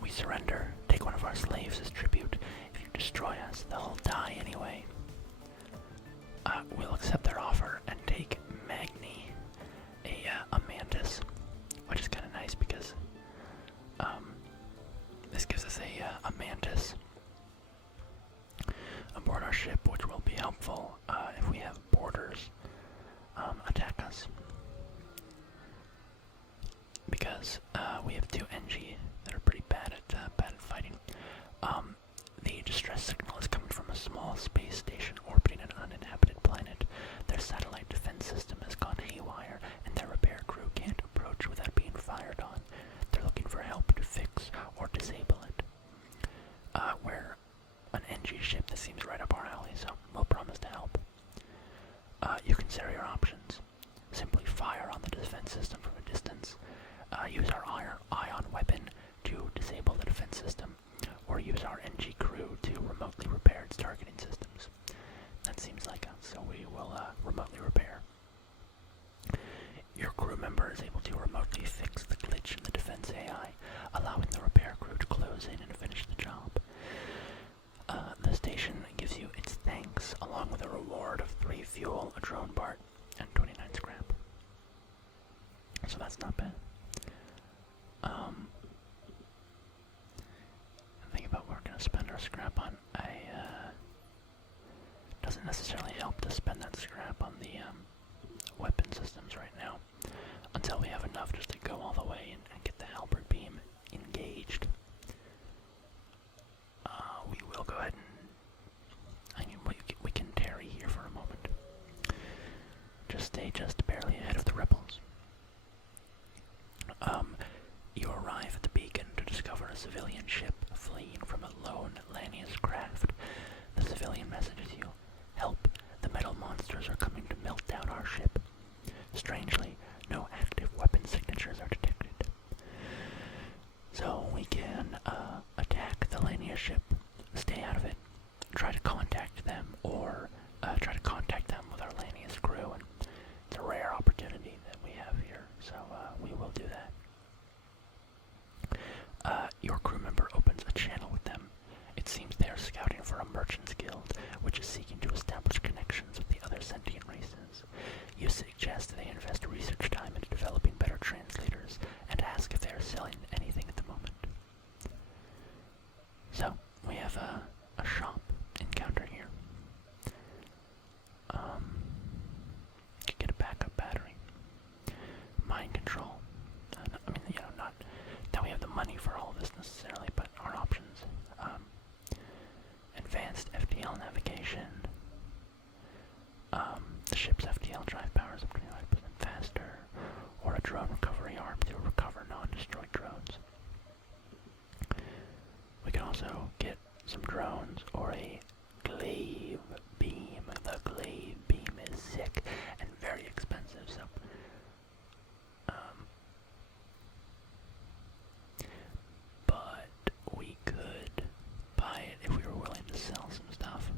We surrender. Take one of our slaves as tribute. If you destroy us, they'll die anyway. We'll accept their offer and take Magni, a mantis, which is kind of nice because this gives us a mantis aboard our ship, which will be helpful if we have boarders attack us. Because we have two NG that are pretty bad at fighting. The distress signal is coming from a small space station orbiting an uninhabited planet. Their satellite defense system has gone haywire, and their repair crew can't approach without being fired on. They're looking for help to fix or disable it. We're an NG ship that seems right up our alley, so we'll promise to help. You consider your options. Simply fire on the defense system from a distance. Use our ion weapon to disable the defense system, or use our NG crew to remotely repair its targeting systems. That seems like us, so we will remotely repair. Your crew member is able to remotely fix the glitch in the defense AI, allowing the repair crew to close in and finish the job. The station gives you its thanks, along with a reward of 3 fuel, a drone part, and 29 scrap. So that's not bad. Think about what we're going to spend our scrap on. Doesn't necessarily help to spend that scrap on the weapon systems right now, until we have enough just to go all the way and get the halberd beam engaged. We will go ahead and, we can tarry here for a moment. Just stay just barely ahead of the rebels. You arrive at the beacon to discover a civilian ship fleeing from a lone Lanius craft. The civilian messages you, "Help, the metal monsters are coming to melt down our ship." Strangely, no active weapon signatures are detected. So we can attack the Lanius ship, stay out of it, try to contact them, or try to contact them with our Lanius crew, and it's a rare opportunity that we have here, so we will do that. Your crew member opens a channel with them. It seems they are scouting for a merchants guild, which is seeking to establish connections with the other sentient races. You suggest they invest research time into developing better translators, and ask if they are selling anything at the moment. So, we have a shop encounter here. Could get a backup battery. Mind control. Not that we have the money for all of this necessarily, but our options. Advanced FTL navigation. The ship's FTL drive power is up 25% faster, or a drone recovery arm to recover non-destroyed drones. We can also get some drones or a glaive beam. The glaive beam is sick and very expensive, so but we could buy it if we were willing to sell some stuff.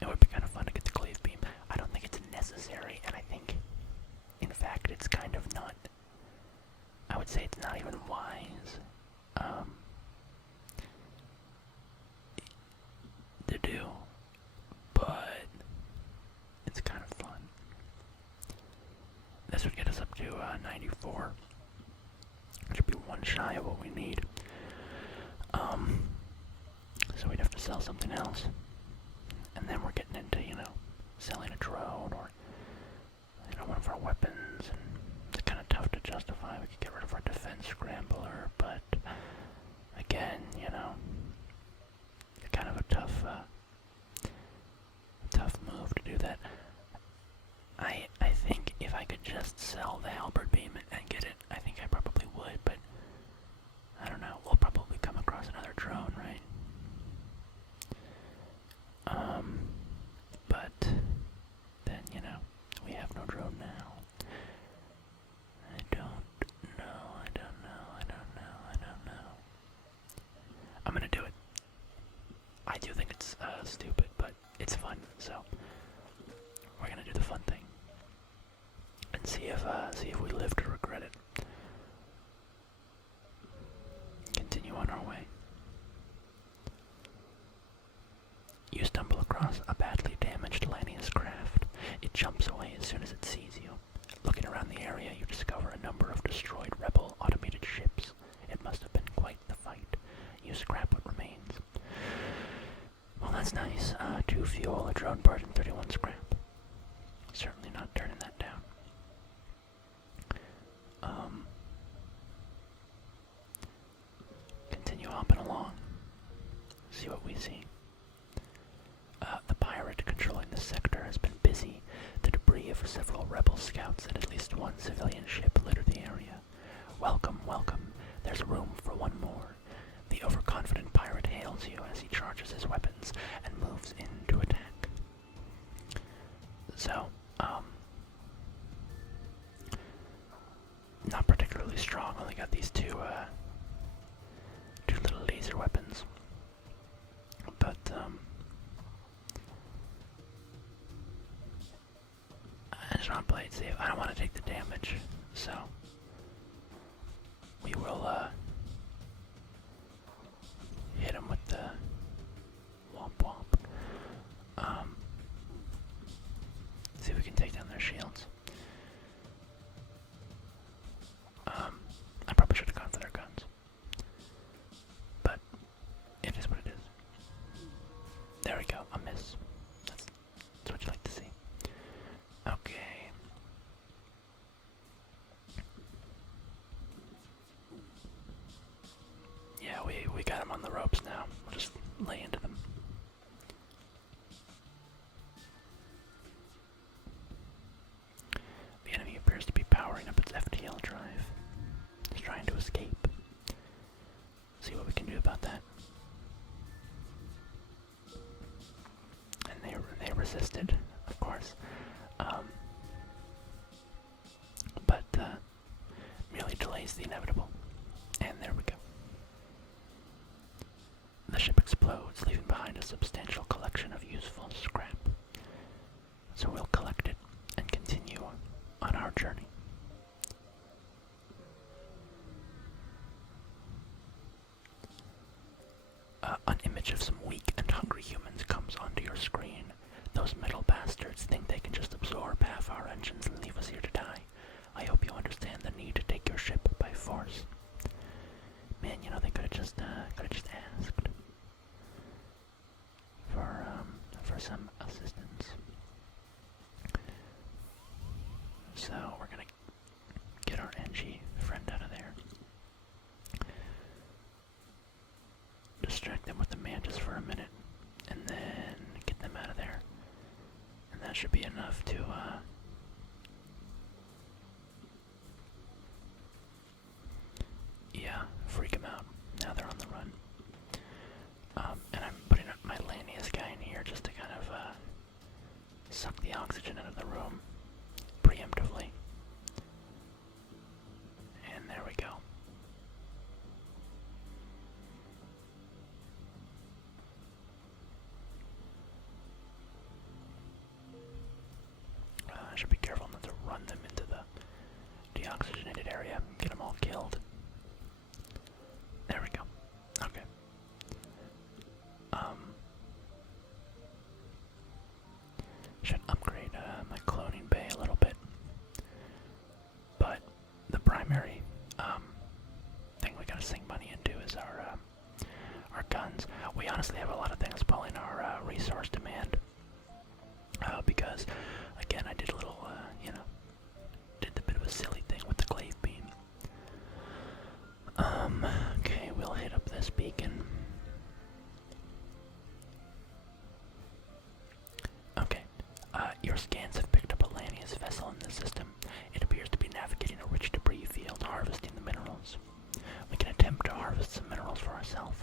It would be kind of fun to get the glaive beam. I don't think it's necessary, and I think, in fact, it's kind of not. I would say it's not even wise to do, but it's kind of fun. This would get us up to 94, which would be one shy of what we need. So we'd have to sell something else, and then we're getting into, selling a drone or, one of our weapons, and it's kind of tough to justify. We could get rid of our defense scrambler, but again, it's kind of a tough move to do that. I think if I could just sell the halberd beam and get it, I think I probably would, but I don't know. We'll probably come across another drone, right? But then, we have no drone now. I don't know. I'm gonna do it. I do think it's stupid, but it's fun, so we're gonna do the fun thing and see if we live to regret it. Continue on our way. You stumble across a badly damaged Lanius craft. It jumps away as soon as it sees you. Looking around the area, you discover a number of destroyed rebel automated ships. It must have been quite the fight. You scrap what remains. Well, that's nice. 2 fuel, a drone part, and 31 scrap. Certainly not turning that down. Continue hopping along. See what we see. The pirate controlling the sector has been busy. The debris of several rebel scouts and at least one civilian ship litter the area. Welcome, welcome. There's room for one more. The overconfident pirate hails you as he charges his weapons and moves in to attack. So, not particularly strong. Only got these two little laser weapons. But, I just want to play it safe. I don't want to take the damage, so we will, hit him with the womp womp. See if we can take down their shields. I probably should have gone for their guns. But it is what it is. There we go, a miss. That's what you like to see. Okay. Yeah, we got him on the ropes now. We'll just lay into them. The enemy appears to be powering up its FTL drive. It's trying to escape. See what we can do about that. And they resisted, of course. But merely delays the inevitable. And there we go. The ship explodes, leaving behind a substantial collection of useful scrap. So we'll collect it and continue on our journey. An image of some weak and hungry humans comes onto your screen. Those metal bastards think they can just absorb half our engines and leave us here to die. I hope you understand the need to take your ship by force. Man, you know, they could have just asked for some assistance. So we're gonna get our NG friend out of there. Distract them with the mantis for a minute, and then get them out of there. And that should be enough to freak them out. Now they're on the run. And I'm putting up my Lanius guy in here just to kind of suck the oxygen out of the room preemptively. And there we go. I should be careful not to run them into the deoxygenated area, get them all killed. There we go. Okay. Should upgrade my cloning bay a little bit. But the primary thing we gotta sink money into is our guns. We honestly have a lot of things pulling our resource demand. Because, again, I did a little, did a bit of a silly thing with the glaive beam. Okay, we'll hit up this beacon. Okay, your scans have picked up a Lanius vessel in the system. It appears to be navigating a rich debris field, harvesting the minerals. We can attempt to harvest some minerals for ourselves,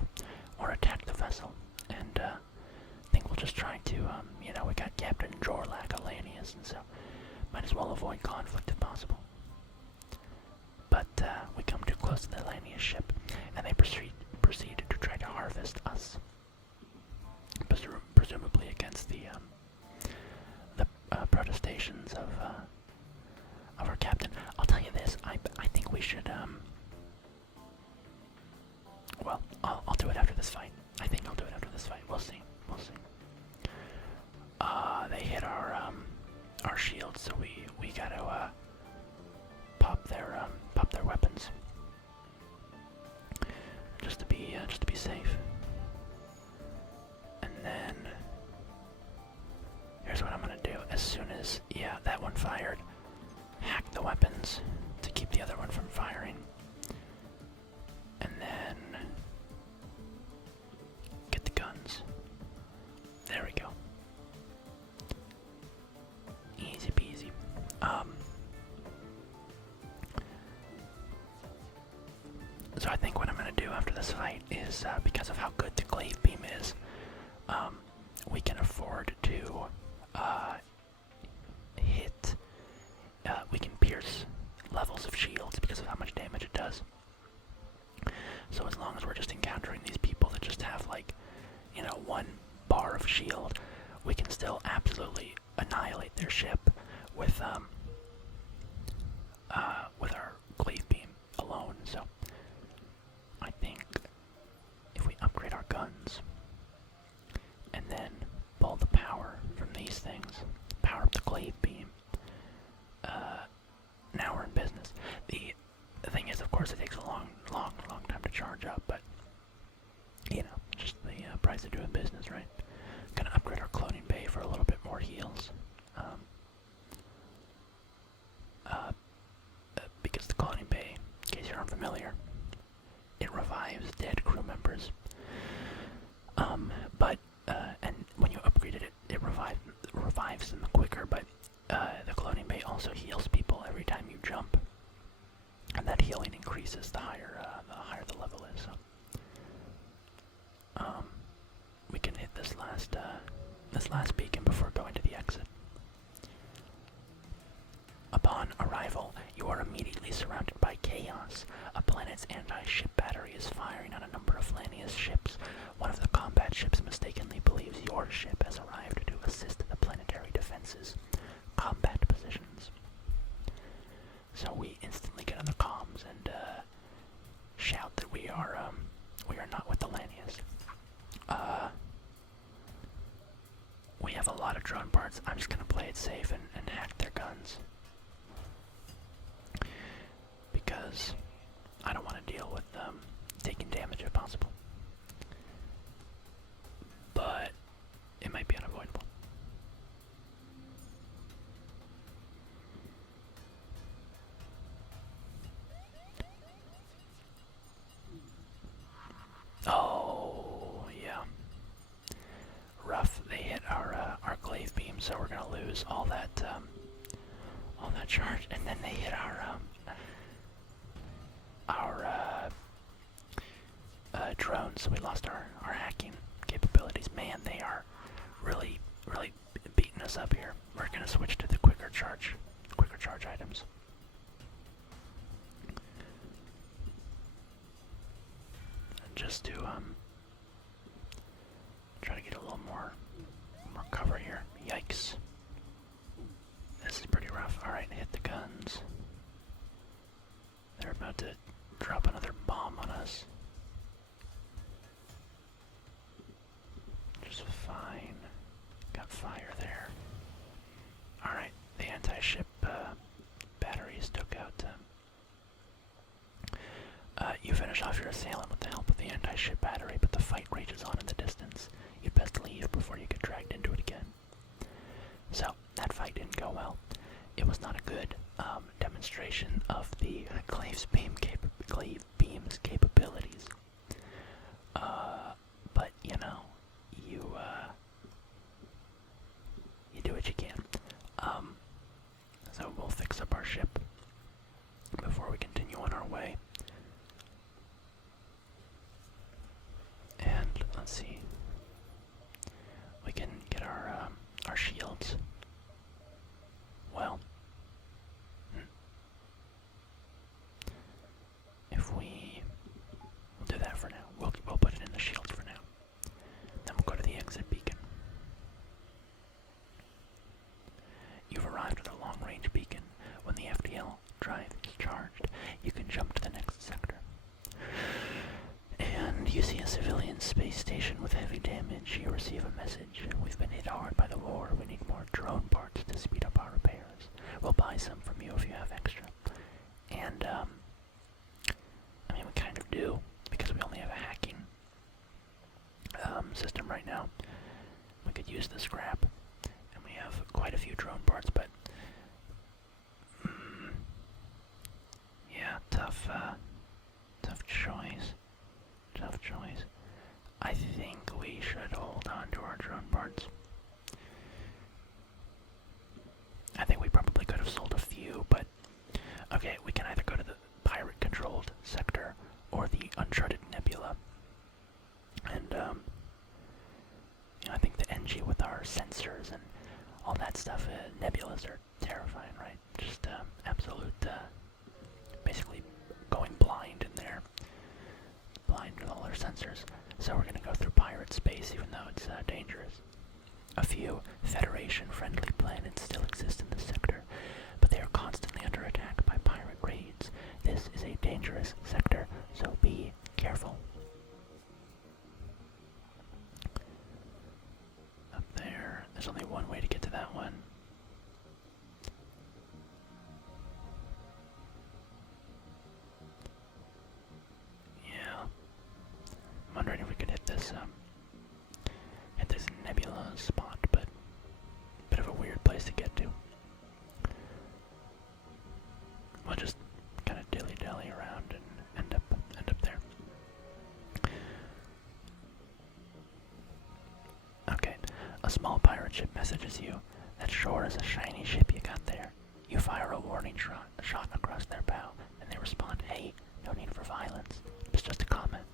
or attack the vessel, and, I think we'll just try to, we got Captain Jorlak of Lanius, and so might as well avoid conflict if possible. But we come too close to the Lanius ship, and they proceed to try to harvest us, presumably against the protestations of our captain. pop their weapons, just to be safe. And then here's what I'm gonna do. As soon as that one fired, hack the weapons to keep the other one from firing, and then get the guns. There we go. Easy peasy. So I think what I'm gonna do after this fight is, because of how good the glaive beam is, we can afford to hit. We can pierce levels of shields because of how much damage it does. So as long as we're just encountering these people that just have like, 1 bar of shield, we can still absolutely annihilate their ship with our glaive beam alone. So I think if we upgrade our guns and then pull the power from these things, power up the glaive beam, now we're in business. The thing is, of course, it takes a long time to charge up, but just the price of doing business, right? Gonna upgrade our cloning bay for a little bit more heals. Because the cloning bay, in case you're unfamiliar, it revives dead crew members. And when you upgraded it, it revives them quicker, but the cloning bay also heals people every time you jump. And that healing increases the higher the level is. So we can hit this last beacon before going to the exit. Upon arrival, you are immediately surrounded by chaos. A planet's anti-ship battery is firing on a number of Lania's ships. One of the combat ships mistakenly believes your ship has arrived to assist the planetary defenses. Combat positions. So we instantly get on the comms and shout that we are not with the Lanias. We have a lot of drone parts. I'm just gonna play it safe and hack their guns, because I don't want to deal with taking damage if possible. But it might be unavoidable. Oh, yeah. Rough. They hit our glaive beam, so we're gonna lose all that charge, and then they hit our drones, so we lost our hacking capabilities. Man, they are really beating us up here. We're gonna switch to the quicker charge items. Just to try to get a little more cover here. Yikes. This is pretty rough. Alright, hit the guns. They're about to drop another bomb on us. Just fine. Got fire there. Alright, the anti-ship batteries took out. You finish off your assailant with the help of the anti-ship battery, but the fight rages on in the distance. You'd best leave before you get dragged into it again. So, that fight didn't go well. It was not a good demonstration of the glaive beam's capabilities. But you do what you can. So we'll fix up our ship before we continue on our way. And let's see. We can get our shields. Well, if we'll do that for now. We'll put it in the shields for now. Then we'll go to the exit beacon. You've arrived at a long-range beacon. When the FDL drive is charged, you can jump to the next sector. And you see a civilian space station with heavy damage. You receive a message. We've been hit hard by the war. We need more drone parts to speed up our repairs. We'll buy some from you if you have extra. choice. Tough choice. I think we should hold on to our drone parts. I think we probably could have sold a few, but okay, we can either go to the pirate-controlled sector or the Uncharted Nebula. And I think the NG with our sensors and all that stuff, nebulas are terrifying, right? Just absolute, basically going blind in there. Blind with all our sensors. So we're gonna go through pirate space, even though it's dangerous. A few Federation-friendly planets still exist in the sector, but they are constantly under attack by pirate raids. This is a dangerous sector, so be careful. Up there, there's only one way to get to that one. Yeah. I'm wondering if we could hit this nebula spot, but bit of a weird place to get to. We'll just kind of dilly-dally around and end up there. Okay, a small pirate ship messages you. That sure is a shiny ship you got there. You fire a warning shot across their bow, and they respond, "Hey, no need for violence. It's just a comment."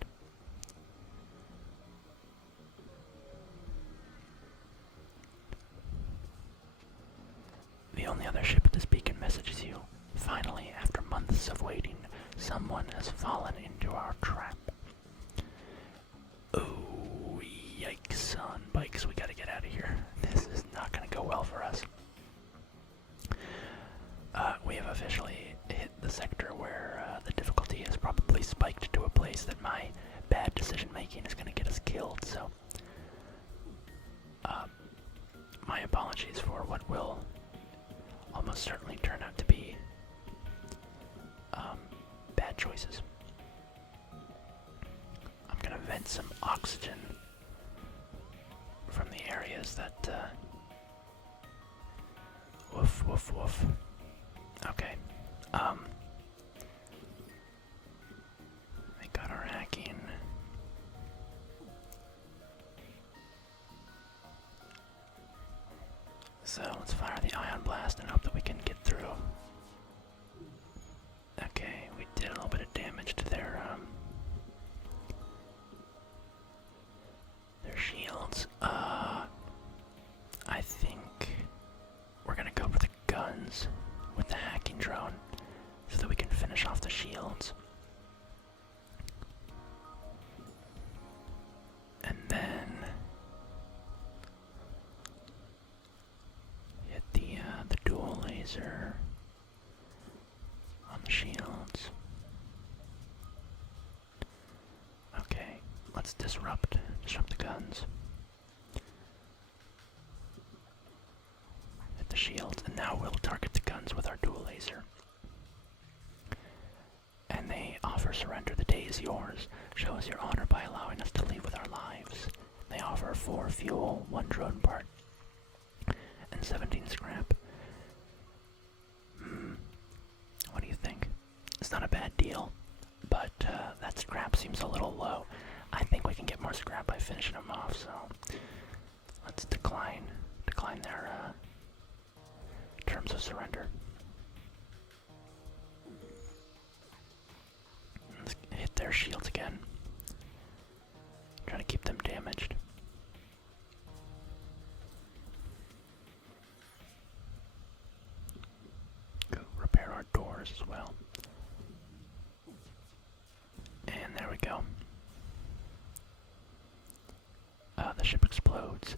The only other ship at this beacon messages you. Finally, after months of waiting, someone has fallen into our trap. Oh, yikes on bikes. We gotta get out of here. This is not gonna go well for us. We have officially hit the sector where the difficulty has probably spiked to a place that my bad decision making is gonna get us killed, so my apologies for what will almost certainly turn out to be bad choices. I'm gonna vent some oxygen from the areas that woof woof woof. Okay. They got our hacking. So let's fire the ion blast and hope that we can get through. Okay, we did a little bit of damage to their shields. I think we're gonna go for the guns with the hacking drone so that we can finish off the shields. And then hit the dual laser on the shields. Okay, let's disrupt the guns. Hit the shields, and now we'll target the guns with our dual laser. And they offer surrender. The day is yours. Show us your honor by allowing us to leave with our lives. They offer 4 fuel, 1 drone part, and 17 scrap. What do you think? It's not a bad deal, but that scrap seems a little low. I think we can get more scrap by finishing them off, so let's decline their terms of surrender. Let's hit their shields again. Trying to keep them damaged. Go repair our doors as well. And there we go. The ship explodes,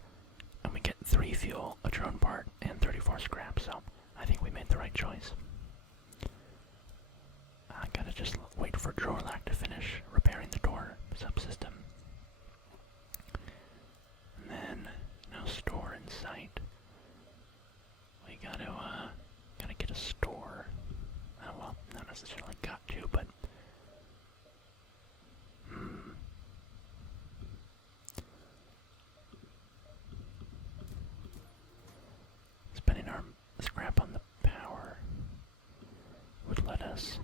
and we get 3 fuel, a drone part, and 34 scrap, so I think we made the right choice. I gotta just wait for Drorlac to finish repairing the door subsystem. And then, no store in sight. We gotta get a store. Oh well, not necessarily got to, but spending our scrap on the power would let us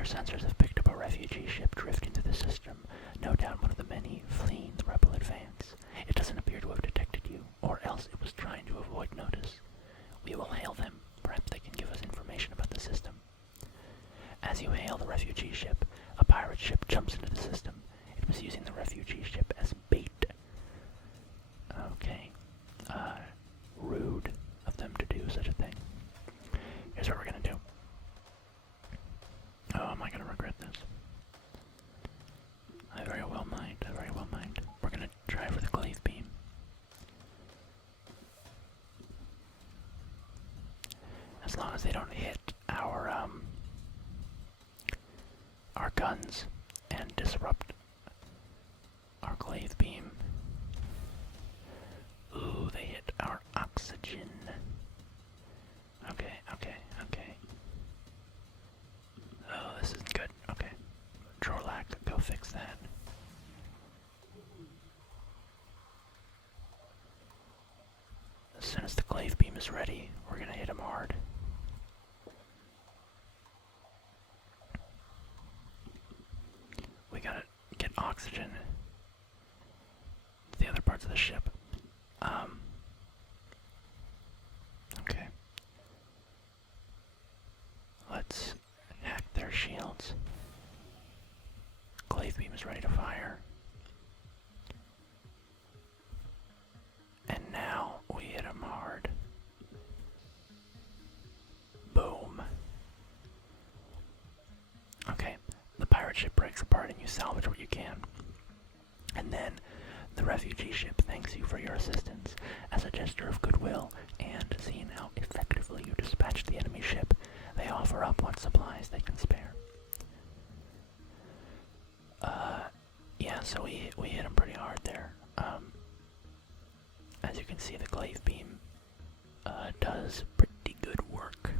Your sensors have picked up a refugee ship drifting through the system, no doubt one of the many fleeing the rebel advance. It doesn't appear to have detected you, or else it was trying to avoid notice. We will hail them. Perhaps they can give us information about the system. As you hail the refugee ship, a pirate ship jumps into the system. It was using the refugee ship as bait. Okay. Rude of them to do such a thing. Here's what we're gonna do. Oh, am I gonna regret this? I very well might. We're gonna try for the glaive beam. As long as they don't hit our guns and disrupt our glaive beam. Ooh, they hit our oxygen. Okay. Oh, this isn't good. Okay. Drolak, go fix that. As soon as the glaive beam is ready, we're gonna hit him hard. We gotta get oxygen to the other parts of the ship. Okay. Let's hack their shields. Glaive beam is ready to fire. And now we hit him hard. Boom. Okay, the pirate ship breaks apart and you salvage what you can. And then the refugee ship thanks you for your assistance. As a gesture of goodwill, and seeing how effectively you dispatched the enemy ship, they offer up what supplies they can spare. Yeah, so we hit them pretty hard there. As you can see, the glaive beam does pretty good work.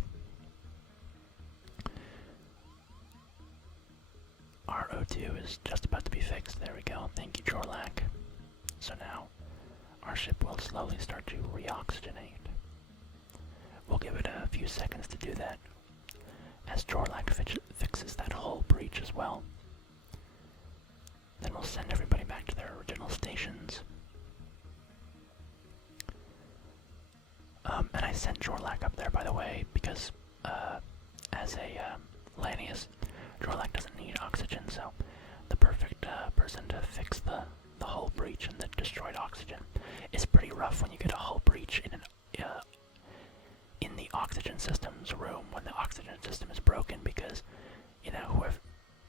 Our O2 is just about to be fixed. There we go. Thank you, Jorlak. So now, our ship will slowly start to reoxygenate. We'll give it a few seconds to do that, as Jorlak fixes that hull breach as well. Then we'll send everybody back to their original stations. And I sent Jorlak up there, by the way, because as a Lanius, Jorlak doesn't need oxygen, so the perfect person to fix the hull breach and the destroyed oxygen. It's pretty rough when you get a hull breach in the oxygen system's room when the oxygen system is broken, because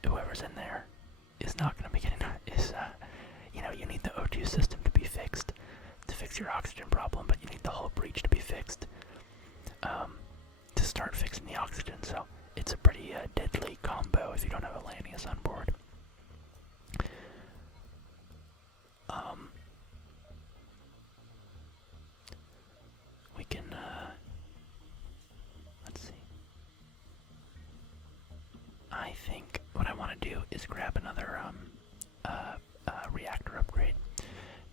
whoever's in there is not going to be getting you need the O2 system to be fixed to fix your oxygen problem, but you need the hull breach to be fixed to start fixing the oxygen. So it's a pretty deadly combo if you don't have a Lanius on board. We can let's see. I think what I want to do is grab another reactor upgrade,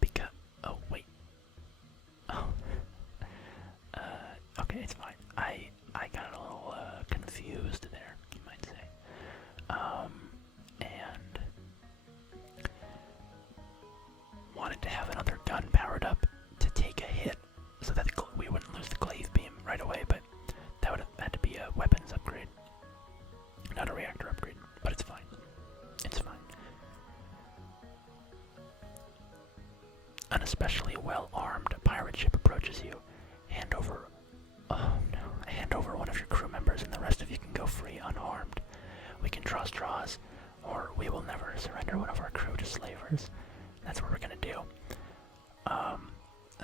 because okay, it's fine. I got a little confused there, you might say. And wanted to have another gun powered up to take a hit so that we wouldn't lose the glaive beam right away, but that would have had to be a weapons upgrade, not a reactor upgrade, but it's fine. It's fine. An especially well-armed pirate ship approaches you. Hand over one of your crew members and the rest of you can go free unharmed. We can draw straws, or we will never surrender one of our crew to slavers. That's what we're gonna do.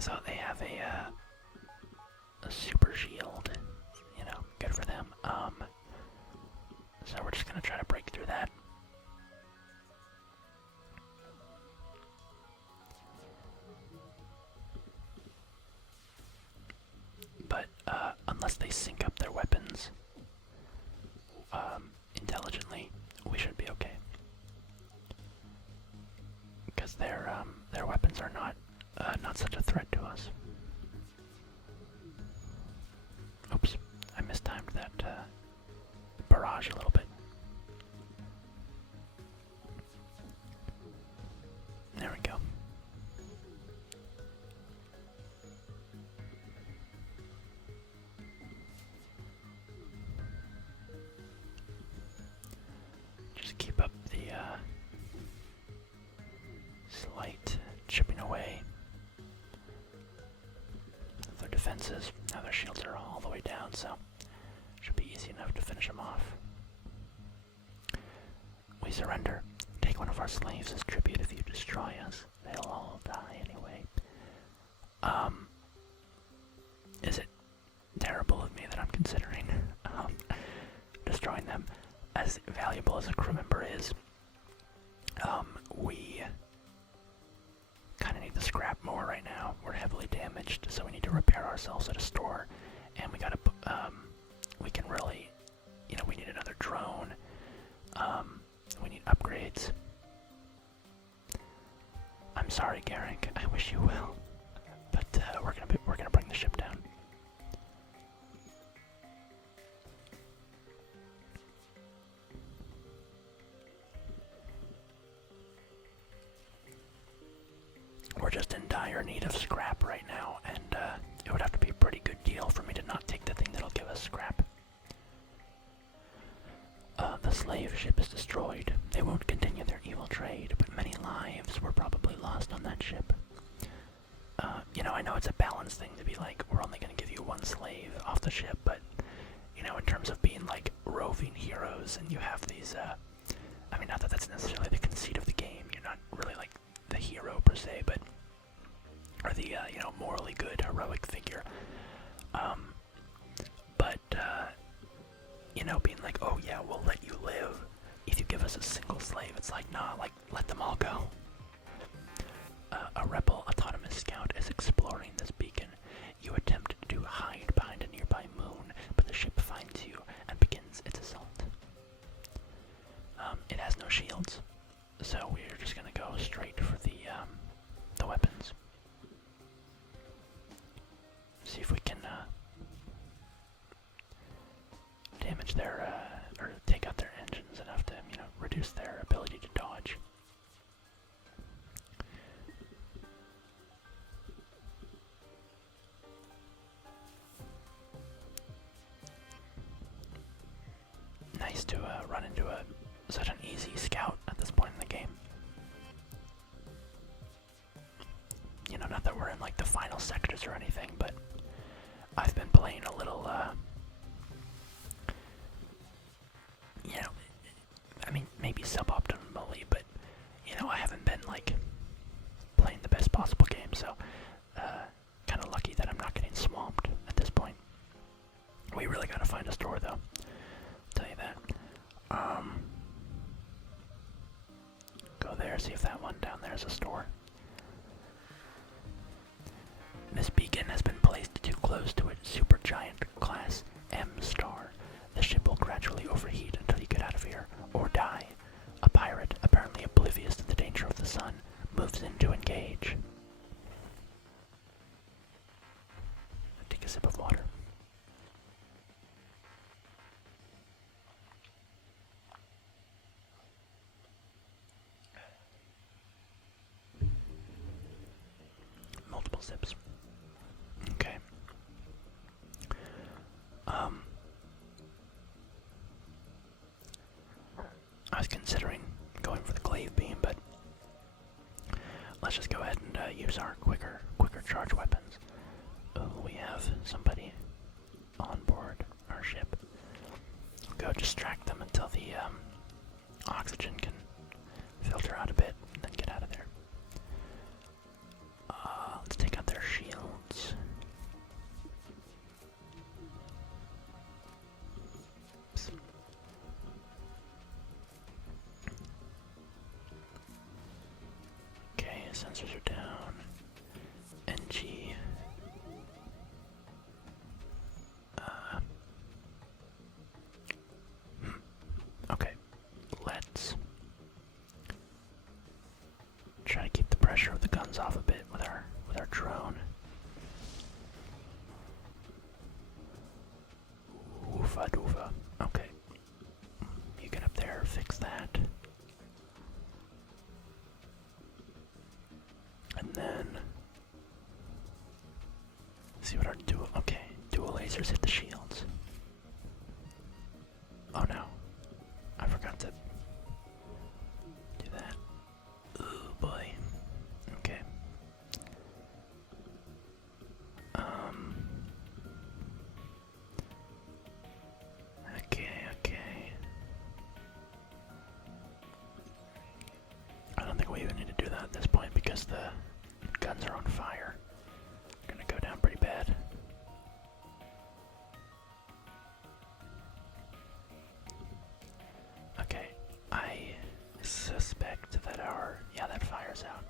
So they have a super shield, good for them. So we're just gonna try to break through that. But unless they sync up their weapons intelligently, we should be okay. Because their weapons are not such a threat to us. Oops, I mistimed that barrage a little bit. surrender. Take one of our slaves as tribute. If you destroy us, they'll all die anyway. Is it terrible of me that I'm considering destroying them? As valuable as a crew member is, we kind of need to scrap more right now. We're heavily damaged, so we need to repair ourselves at a store, and we gotta, we can really, we need another drone. We need upgrades. I'm sorry, Garrick. I wish you well, but we're gonna bring the ship down. We're just in dire need of scrap right now, and it would have to be a pretty good deal for me to not take the thing that'll give us scrap. The slave ship is destroyed. They won't continue their evil trade, but many lives were probably lost on that ship. I know it's a balance thing to be like, we're only going to give you one slave off the ship, but, in terms of being, like, roving heroes, and you have these, not that that's necessarily the conceit of the game, you're not really, like, the hero per se, but, or the, morally good, heroic figure. Being like, oh yeah, we'll let you live if you give us a single slave. It's like, nah, like, let them all go. A rebel autonomous scout is exploring this beacon. You attempt to hide behind a nearby moon, but the ship finds you and begins its assault. It has no shields, so we're just gonna go straight for the weapons. See if we can damage their or take out their engines enough to reduce their ability to dodge. Nice to run into such an easy scout at this point in the game. Not that we're in like the final sectors or anything, but I've been playing a little, maybe suboptimally, but, I haven't been like playing the best possible game, so kind of lucky that I'm not getting swamped at this point. We really gotta find a store, though. I'll tell you that. Go there, see if that one down there is a store. This beacon has been placed too close to its supergiant class M star. The ship will gradually overheat until you get out of here, or die. A pirate, apparently oblivious to the danger of the sun, moves in to engage. Take a sip of water. Multiple sips. Okay. I was considering going for the glaive beam, but let's just go ahead and use our quicker charge weapons. Oh, we have somebody on board our ship. Go distract them until the oxygen can filter out a bit, and then get out of there. Let's take out their shields. Oops. Okay, sensors are down. NG. Okay, let's try to keep the pressure of the guns off a bit with our drone. Oofa doofa. Okay. You get up there, fix that. And then see what our dual lasers hit the shields. Oh no. I forgot to do that. Oh boy. Okay. Okay. at this point because the guns are on fire. They're gonna go down pretty bad. Okay, I suspect that that fire's out.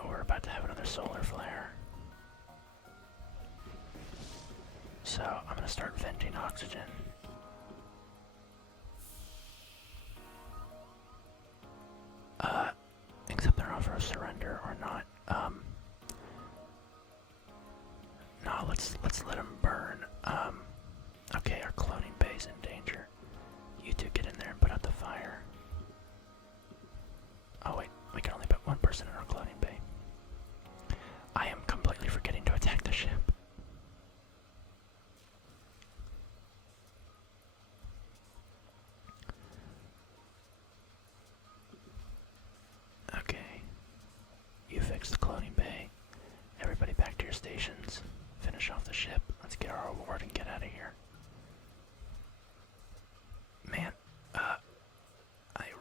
Oh, we're about to have another solar flare. So, I'm gonna start venting oxygen. Except they're offer of surrender or not. No, let's let them burn. Okay, our cloning bay's in danger. You two get in there and put out the fire. Oh wait, we can only put one person in our cloning bay. I am completely forgetting to attack the ship. Okay. You fix the cloning bay. Everybody back to your stations. Finish off the ship. Let's get our reward and get out of here. Man, I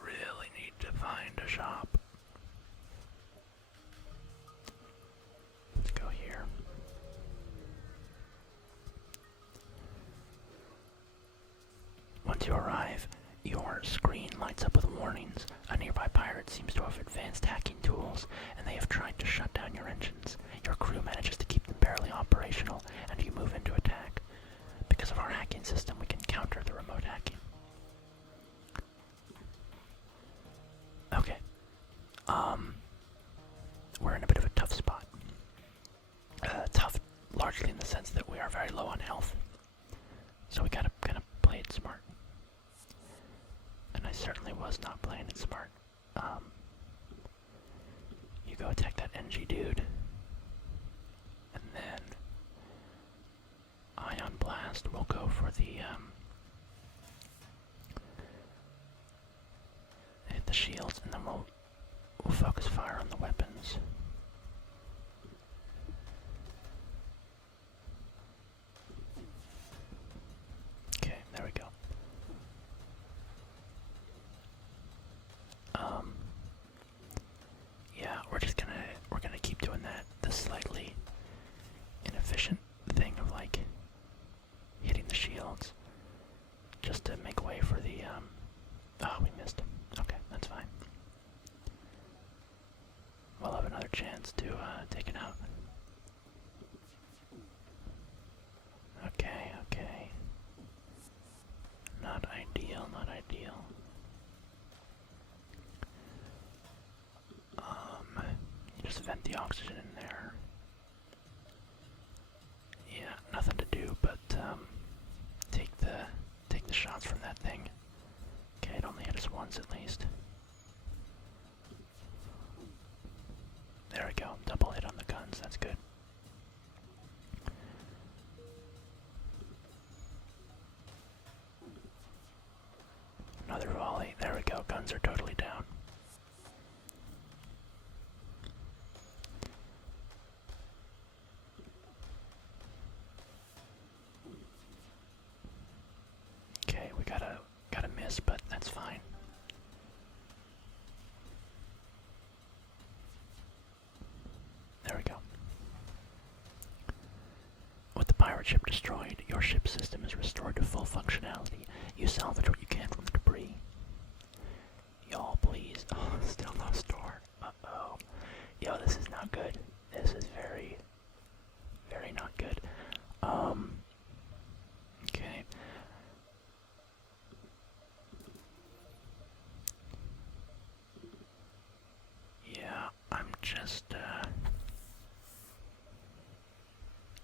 really need to find a shop. Let's go here. Once you arrive, your screen lights up with warnings. A nearby pirate seems to have advanced hacking tools, and they have tried to shut down your engines. Your crew manages to keep them barely operational, and you move into attack. Because of our hacking system, we can counter the remote hacking. Okay. We're in a bit of a tough spot. Tough largely in the sense that we are very low on health. So we gotta kind of play it smart. And I certainly was not playing it smart. You go attack that NG dude. And then Ion Blast will go for the hit the shields, and then we'll focus fire on the weapons. Okay, there we go. Yeah, we're gonna keep doing that. The slightly inefficient thing of like hitting the shields just to make way for the oh, we missed. Okay, that's fine. We'll have another chance to take it out. Okay, okay. Not ideal, not ideal. Just vent the oxygen in there. Yeah, nothing to do but take the shots from that thing. Okay, it only hit us once at least. There we go, double hit on the guns, that's good. Another volley, there we go, guns are totally down. Okay, we gotta miss, but that's fine. There we go. With the pirate ship destroyed, your ship system is restored to full functionality. You salvage what you can from the debris. Y'all, please. Oh, still no store. Uh-oh. Yo, this is not good. This is very, very not good. Okay. Yeah, I'm just,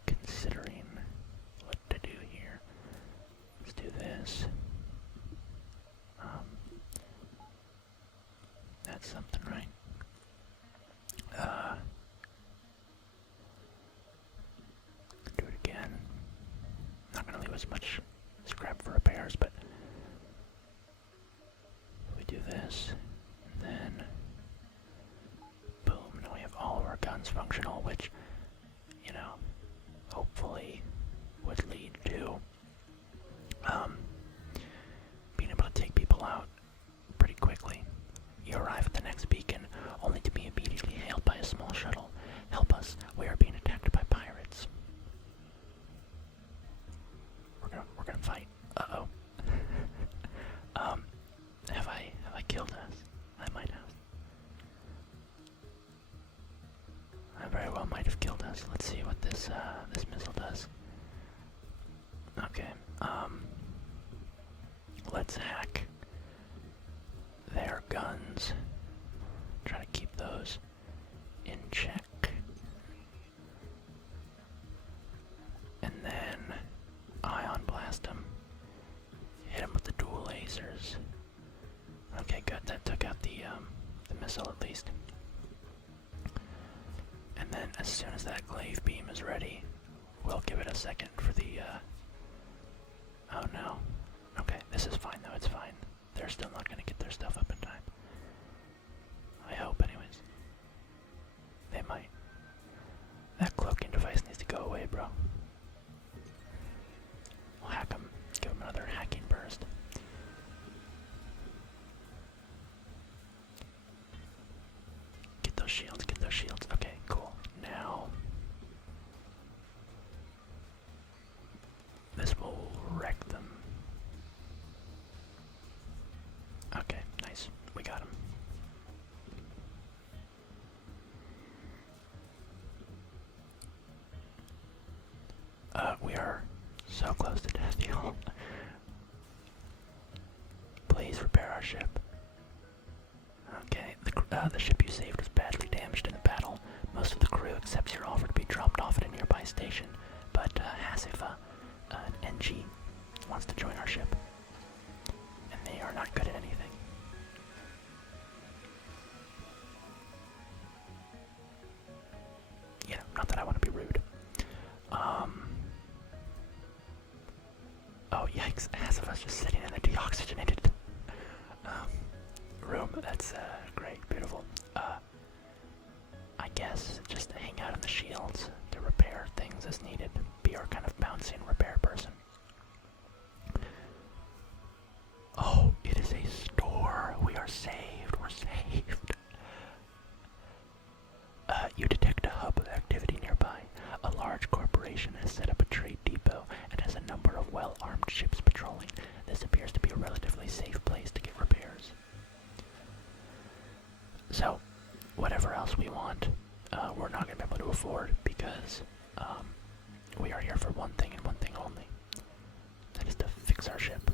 considering what to do here. Let's do this. That's something, right? Do it again. Not gonna leave as much scrap for repairs, but we do this, and then boom, now we have all of our guns functional, which, you know, hopefully would lead to being able to take people out pretty quickly. You arrive at the next beacon. let's hack their guns. Try to keep those in check. And then ion blast them. Hit them with the dual lasers. Okay, good. That took out the missile at least. And then as soon as that glaive beam is ready, we'll give it a second for the, oh no. Okay, this is fine though, it's fine. They're still not gonna get their stuff up in time. I hope anyways. They might. That cloaking device needs to go away, bro. We'll hack him. Give him another hacking burst. Get those shields, get those shields. Okay, cool. Now this will wreck them. Okay, nice. We got him. We are so close to death, y'all. Please repair our ship. Okay, the ship you saved was badly damaged in the battle. Most of the crew accepts your offer to be dropped off at a nearby station, but Hasifa, an NG, wants to join our ship, and they are not good at anything. You know, not that I want to be rude. Oh yikes, Hasifa's just sitting in a deoxygenated room. That's great, beautiful. I guess just hang out in the shields to repair things as needed. Be our kind of bouncing repair person. Oh, it is a store. We are saved. We're saved. You detect a hub of activity nearby. A large corporation has set up a trade depot and has a number of well-armed ships patrolling. This appears to be a relatively safe place to get repairs. So, whatever else we want, we're not going to be able to afford because we are here for one thing and one thing only. That is to fix our ship.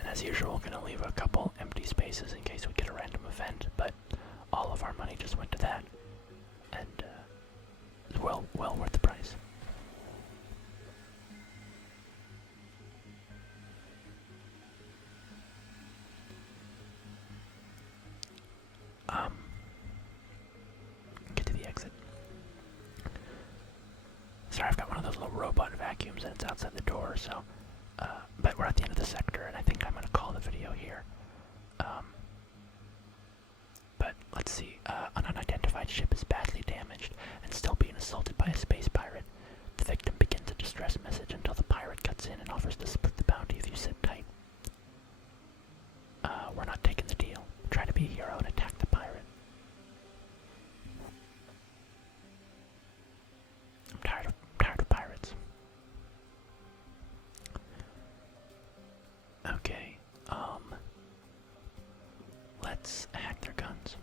And as usual, we're going to leave a couple empty spaces in case we get a random event, but all of our money just went to that. And it's well worth the price. Get to the exit. Sorry, I've got one of those little robot vacuums and it's outside the door, so but we're at the end of the sector and I think I'm gonna call the video here. But let's see, an unidentified ship is badly damaged and still being assaulted by a space pirate. The victim begins a distress message until the pirate cuts in and offers to split the bounty if you sit tight. We're not taking the deal. Try to be a hero and attack the pirate. I'm tired of pirates. Okay, let's hack their guns.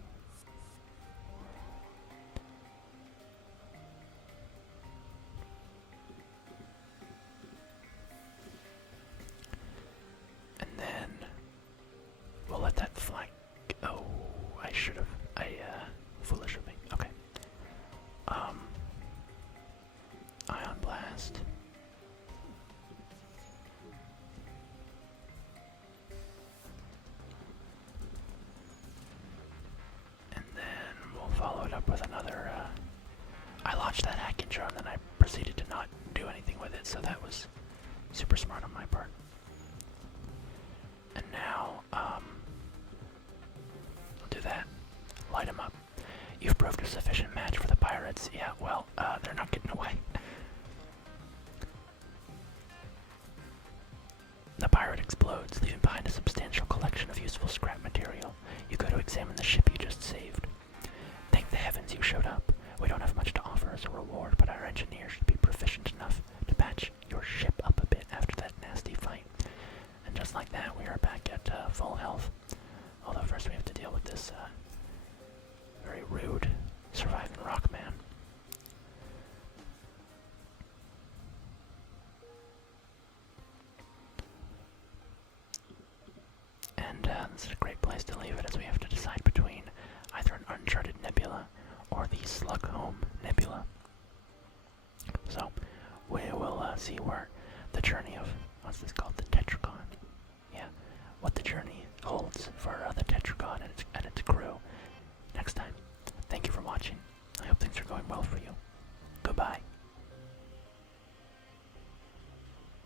And then we'll let that flag. Oh, I should have. Foolish of me. Okay. Ion blast. And then we'll follow it up with another, I launched that hack intro and then I proceeded to not do anything with it, so that was super smart on my part. And now, I'll do that. Light them up. You've proved a sufficient match for the pirates. Yeah, well, they're not getting away. The pirate explodes, leaving behind a substantial collection of useful scrap material. You go to examine the ship you just saved. Thank the heavens you showed up. We don't have much to offer as a reward, but our engineers should be proficient enough to patch your ship up a bit after that nasty fight. And just like that, we are back at full health. Although first we have to deal with this very rude surviving rock man. this is a great place to leave it as we have to decide between either an uncharted nebula or the Slugholm Nebula. So, we will see where the journey of, what's this called, the Tetragon? Yeah, what the journey holds for the Tetragon and its crew next time. Thank you for watching. I hope things are going well for you. Goodbye.